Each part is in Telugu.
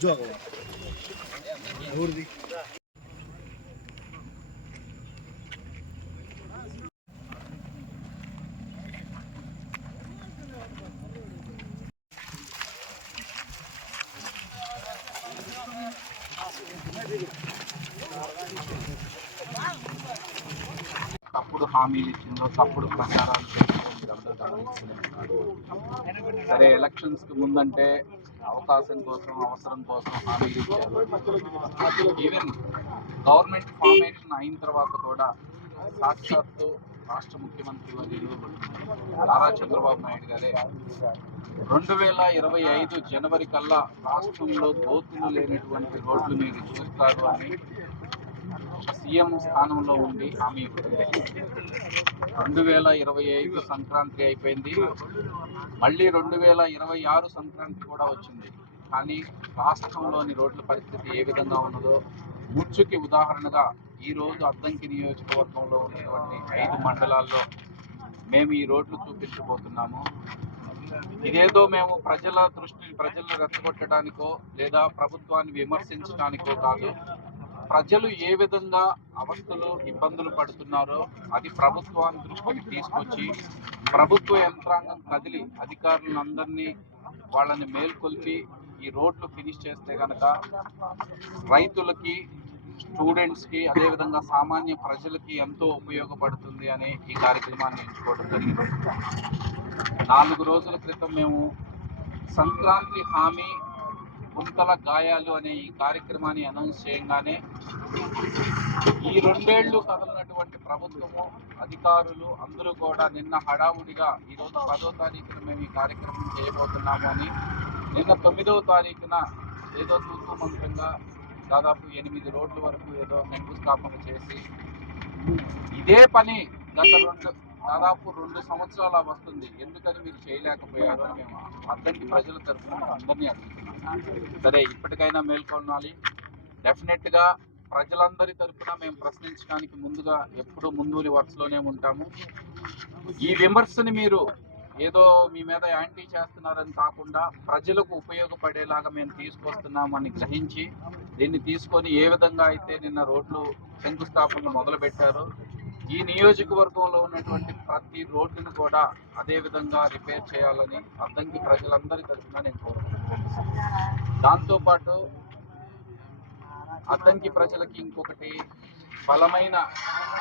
జోగ ఎవరిది తప్పుడు హామీలు ఇచ్చిందో తప్పుడు ప్రచారాలు చేస్తుందో సరే ఎలక్షన్స్ ముందంటే అవకాశం కోసం అవసరం కోసం హామీలు ఇచ్చారు. ఈవెన్ గవర్నమెంట్ ఫార్మేషన్ అయిన తర్వాత కూడా సాక్షాత్తు రాష్ట్ర ముఖ్యమంత్రి వర్యులు నారా చంద్రబాబు నాయుడు గారే. రెండు వేల ఇరవై ఐదు జనవరి కల్లా రాష్ట్రంలో గోతులు లేనటువంటి రోడ్లు మీరు చూస్తారు అని సీఎం స్థానంలో ఉండి హామీ ఇవ్వడం రెండు వేల ఇరవై ఐదు సంక్రాంతి అయిపోయింది. మళ్ళీ రెండు వేల ఇరవై ఆరు సంక్రాంతి కూడా వచ్చింది. కానీ రాష్ట్రంలోని రోడ్ల పరిస్థితి ఏ విధంగా ఉన్నదో ముచ్చుకి ఉదాహరణగా ఈరోజు అద్దంకి నియోజకవర్గంలో ఉన్నటువంటి ఐదు మండలాల్లో మేము ఈ రోడ్లు చూపించబోతున్నాము. ఇదేదో మేము ప్రజల దృష్టిని ప్రజలను రెచ్చగొట్టడానికో లేదా ప్రభుత్వాన్ని విమర్శించడానికో కాదు. ప్రజలు ఏ విధంగా అవస్థలు ఇబ్బందులు పడుతున్నారో అది ప్రభుత్వాన్ని దృష్టికి తీసుకొచ్చి ప్రభుత్వ యంత్రాంగం కదిలి అధికారులందరినీ వాళ్ళని మేల్కొల్పి ఈ రోడ్లు ఫినిష్ చేస్తే కనుక రైతులకి స్టూడెంట్స్కి అదేవిధంగా సామాన్య ప్రజలకి ఎంతో ఉపయోగపడుతుంది అని ఈ కార్యక్రమాన్ని ఎంచుకోవడం జరిగింది. నాలుగు రోజుల క్రితం మేము సంక్రాంతి హామీ గుంతల గాయాలు అనే ఈ కార్యక్రమాన్ని అనౌన్స్ చేయగానే ఈ రెండేళ్ళు కదలనటువంటి ప్రభుత్వము అధికారులు అందరూ కూడా నిన్న హడావుడిగా ఈరోజు పదో తారీఖున మేము ఈ కార్యక్రమం చేయబోతున్నాము అని నిన్న తొమ్మిదవ తారీఖున ఏదో తూతూ మంత్రంగా దాదాపు ఎనిమిది రోడ్ల వరకు ఏదో శంకుస్థాపన చేసి ఇదే పని గత రెండు దాదాపు రెండు సంవత్సరాల వస్తుంది. ఎందుకని మీరు చేయలేకపోయారు అని మేము అద్దంకి ప్రజల తరఫున అందరినీ అడుగుతున్నాం. సరే ఇప్పటికైనా మేల్కొనాలి. డెఫినెట్గా ప్రజలందరి తరఫున మేము ప్రశ్నించడానికి ముందుగా ఎప్పుడూ ముందూరి వరుసలోనే ఉంటాము. ఈ విమర్శని మీరు ఏదో మీ మీద యాంటీ చేస్తున్నారని కాకుండా ప్రజలకు ఉపయోగపడేలాగా మేము తీసుకొస్తున్నామని గ్రహించి దీన్ని తీసుకొని ఏ విధంగా అయితే నిన్న రోడ్లు శంకుస్థాపనలు మొదలుపెట్టారో ఈ నియోజకవర్గంలో ఉన్నటువంటి ప్రతి రోడ్డును కూడా అదే విధంగా రిపేర్ చేయాలని అద్దంకి ప్రజలందరి తరఫున నేను కోరుకుంటున్నాను. దాంతోపాటు అద్దంకి ప్రజలకి ఇంకొకటి బలమైన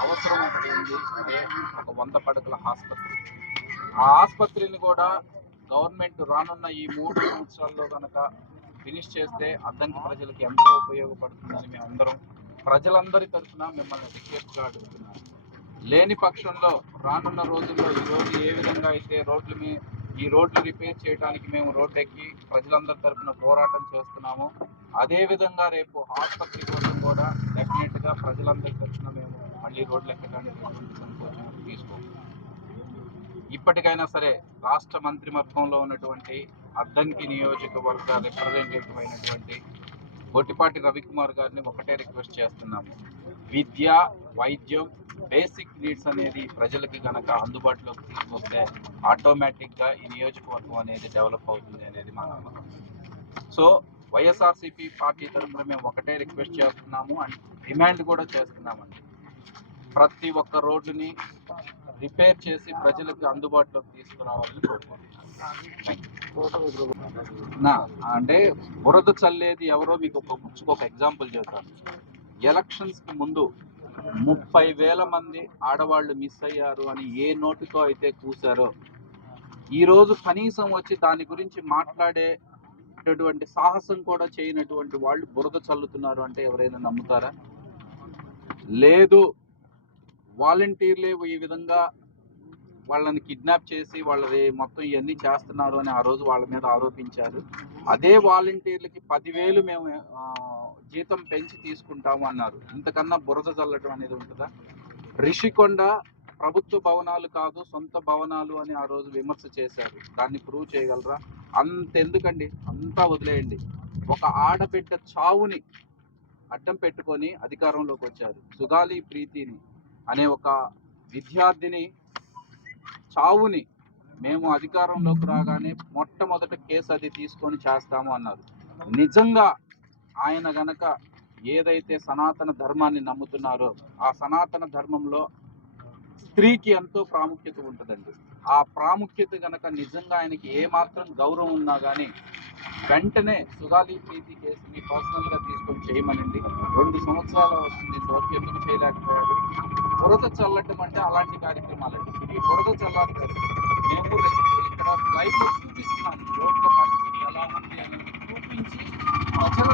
అవసరం ఒకటి ఉంది. అదే ఒక వంద పడకల ఆసుపత్రి. ఆ ఆసుపత్రిని కూడా గవర్నమెంట్ రానున్న ఈ మూడు సంవత్సరాల్లో కనుక ఫినిష్ చేస్తే అద్దంకి ప్రజలకి ఎంతో ఉపయోగపడుతుందని మేము అందరం ప్రజలందరి తరఫున మిమ్మల్ని రిక్వెస్ట్గా అడుగుతున్నాను లేని పక్షంలో రానున్న రోజుల్లో ఈ రోజు ఏ విధంగా అయితే రోడ్లు మీ ఈ రోడ్లు రిపేర్ చేయడానికి మేము రోడ్డు ఎక్కి ప్రజలందరి తరఫున పోరాటం చేస్తున్నాము. అదేవిధంగా రేపు ఆసుపత్రి కోసం కూడా డెఫినెట్గా ప్రజలందరి తరఫున మేము మళ్ళీ రోడ్లు ఎక్కడానికి సంకోచం తీసుకోము. ఇప్పటికైనా సరే రాష్ట్ర మంత్రివర్గంలో ఉన్నటువంటి అద్దంకి నియోజకవర్గ రిప్రజెంటేటివ్ అయినటువంటి బొట్టిపాటి రవికుమార్ గారిని ఒకటే రిక్వెస్ట్ చేస్తున్నాము. విద్య వైద్యం బేసిక్ నీడ్స్ అనేది ప్రజలకి కనుక అందుబాటులోకి తీసుకొస్తే ఆటోమేటిక్గా ఈ నియోజకవర్గం అనేది డెవలప్ అవుతుంది అనేది మా నమ్మకం. సో వైఎస్ఆర్సీపీ పార్టీ తరఫున మేము ఒకటే రిక్వెస్ట్ చేస్తున్నాము అండ్ డిమాండ్ కూడా చేస్తున్నామండి. ప్రతి ఒక్క రోడ్డుని రిపేర్ చేసి ప్రజలకు అందుబాటులోకి తీసుకురావాలని కోరుకుంటున్నాను అంటే బురద చల్లేది ఎవరో మీకు ఒక బుక్స్కి ఒక ఎగ్జాంపుల్ చెప్తాను. ఎలక్షన్స్కి ముందు ముప్పై వేల మంది ఆడవాళ్ళు మిస్ అయ్యారు అని ఏ నోటితో అయితే కూశారో ఈరోజు కనీసం వచ్చి దాని గురించి మాట్లాడేటటువంటి సాహసం కూడా చేయనటువంటి వాళ్ళు బురద చల్లుతున్నారు అంటే ఎవరైనా నమ్ముతారా? లేదు వాలంటీర్లే ఈ విధంగా వాళ్ళని కిడ్నాప్ చేసి వాళ్ళది మొత్తం ఇవన్నీ చేస్తున్నారు అని ఆ రోజు వాళ్ళ మీద ఆరోపించారు. అదే వాలంటీర్లకి పదివేలు మేము జీతం పెంచి తీసుకుంటాము అన్నారు. ఇంతకన్నా బురద చల్లటం అనేది ఉంటుందా? రిషికొండ ప్రభుత్వ భవనాలు కాదు సొంత భవనాలు అని ఆ రోజు విమర్శ చేశారు. దాన్ని ప్రూవ్ చేయగలరా? అంతెందుకండి అంతా వదిలేయండి. ఒక ఆడబిడ్డ చావుని అడ్డం పెట్టుకొని అధికారంలోకి వచ్చారు. సుగాలి ప్రీతిని అనే ఒక విద్యార్థిని చావుని మేము అధికారంలోకి రాగానే మొట్టమొదట కేసు అది తీసుకొని చేస్తాము అన్నారు. నిజంగా ఆయన గనక ఏదైతే సనాతన ధర్మాన్ని నమ్ముతున్నారో ఆ సనాతన ధర్మంలో స్త్రీకి ఎంతో ప్రాముఖ్యత ఉంటుందండి. ఆ ప్రాముఖ్యత గనక నిజంగా ఆయనకి ఏమాత్రం గౌరవం ఉన్నా కానీ వెంటనే సుగాలి ప్రీతి కేసుని పర్సనల్గా తీసుకొని చేయమనండి. రెండు సంవత్సరాలు వస్తుంది ఇంతవరకు ఎందుకు చేయలేకపోయాడు బురద చల్లటం అంటే అలాంటి కార్యక్రమాలండి. ఈ బురద చల్లాలి మేము ఇక్కడ లైవ్లో చూపిస్తున్నాం రోడ్ల పరిస్థితి ఎలా ఉంది అనేది చూపించి ప్రజల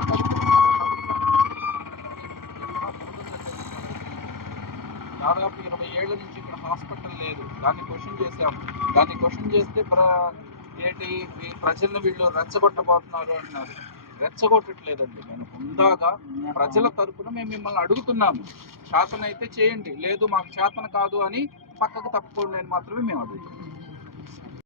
దాదాపు ఇరవై ఏళ్ళ నుంచి ఇక్కడ హాస్పిటల్ లేదు. దాన్ని క్వశ్చన్ చేశాము. దాన్ని క్వశ్చన్ చేస్తే ప్ర ఏంటి? ప్రజలను వీళ్ళు రెచ్చగొట్టబోతున్నారు అంటున్నారు. రెచ్చగొట్టట్లేదండి. నేను హుందాగా ప్రజల తరపున మేము మిమ్మల్ని అడుగుతున్నాము. శాసన అయితే చేయండి. లేదు మాకు శాసన కాదు అని పక్కకు తప్పుకోండి అని మాత్రమే మేము అడుగుతున్నాం.